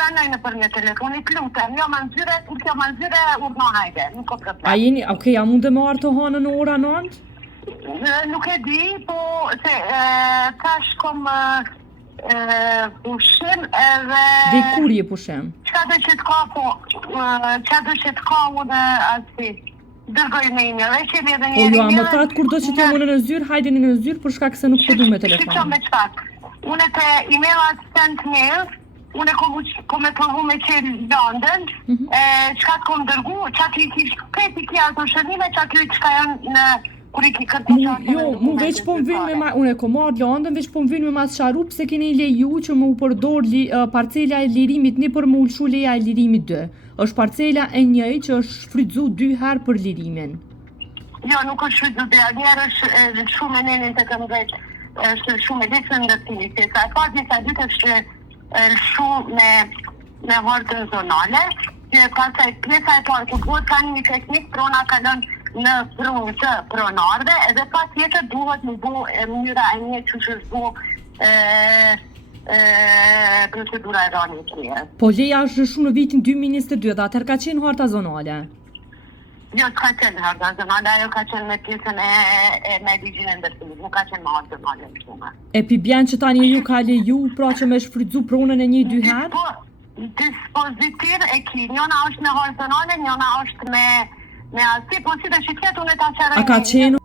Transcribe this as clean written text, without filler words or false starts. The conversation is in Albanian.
pranoj nëpër një telefonit, lutem, jo më nxyre, kur kjo më nxyre, urna hajde, nuk ka problem. A jeni, okay, a mund të marrë të hanën në ora 9? Nuk e di, po se tash kom pushim edhe... Dhe kur je pushim? Çka do që të ka, po, çka do që të ka unë asi, dërgoj me email, e qeli edhe Po jo, a më thatë kur do që të jam në zyrë, hajdeni në zyrë, për shkak se nuk po du me telefon. Shqyqo me qfak, unë te email sent mail, unë kom e provu me qenë London, çka të kom dërgu, qa të i kishë kreti kja ato shërnime, qa të i qka janë në... Jo, mu veç po më vynë me unë e ko marrë London, veç po më vynë me mas sharup se keni leju që më u përdor parcela e lirimit 1 për më ullshu leja e lirimit 2. Është parcela e njëj që është shfrydzu 2 herë për lirimin. Jo, nuk është shfrydzu 2 herë, njerë është shumë e nenin të këmë veç, është shumë e disë në dërtimi, se sa e pas disa dytë është shumë me hartën zonale, që pasaj pjesa e parë ku duhet ka një teknik, prona kalon në prunë të pronarve, edhe pas tjetër duhet më bu mënyra e një që është bu procedura e rani të një. Po leja është shumë në vitin 2022, dhe atër ka qenë harta zonale? Jo, s'ka qenë harta zonale, ajo ka qenë me pjesën me ligjin e ndërtimit, nuk ka qenë me harta zonale në shumë. E pi bjen që tani ju ka leju, pra që me shfrydzu pronën e 1-2 herë? Dispozitiv e ki, njona është me harta zonale, njona është me asi, po si dhe shqitjet unë e ta qërë. A ka qenë